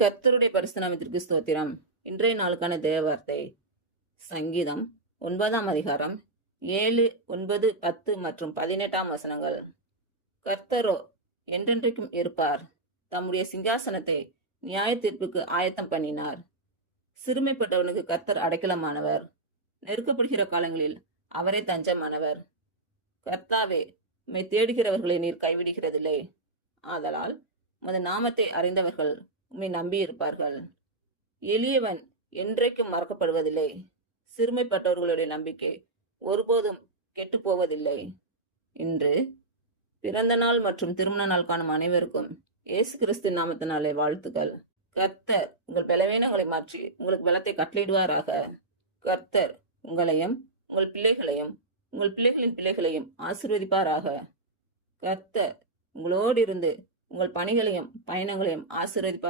கர்த்தருடைய பரிசுத்த நாமத்திற்கு ஸ்தோத்திரம். இன்றைய நாளுக்கான தேவ வார்த்தை சங்கீதம் 9ஆம் அதிகாரம் 7, 9, 10 மற்றும் 18ஆம் வசனங்கள். கர்த்தரோ என்றென்றைக்கும் இருப்பார். தம்முடைய சிங்காசனத்தை நியாய தீர்ப்புக்கு ஆயத்தம் பண்ணினார். சிறுமைப்பட்டவனுக்கு கர்த்தர் அடைக்கலமானவர். நெருக்கப்படுகிற காலங்களில் அவரே தஞ்சமானவர். கர்த்தாவே, உம்மை தேடுகிறவர்களை நீர் கைவிடுகிறதில்லை. ஆதலால் உமது நாமத்தை அறிந்தவர்கள் உம்மை நம்பியிருப்பார்கள். எளியவன் என்றைக்கும் மறக்கப்படுவதில்லை. சிறுமைப்பட்டவர்களுடைய நம்பிக்கை ஒருபோதும் கெட்டு போவதில்லை. இன்று பிறந்த நாள் மற்றும் திருமண நாள் காணும் அனைவருக்கும் இயேசு கிறிஸ்து நாமத்தினாலே வாழ்த்துக்கள். கர்த்தர் உங்கள் பலவீனங்களை மாற்றி உங்களுக்கு பலத்தை கட்டளையிடுவாராக. கர்த்தர் உங்களையும் உங்கள் பிள்ளைகளையும் உங்கள் பிள்ளைகளின் பிள்ளைகளையும் ஆசீர்வதிப்பாராக. கர்த்தர் உங்களோடு இருந்து உங்கள் பணிகளையும் பயணங்களையும் ஆசீர்வதிப்பார்.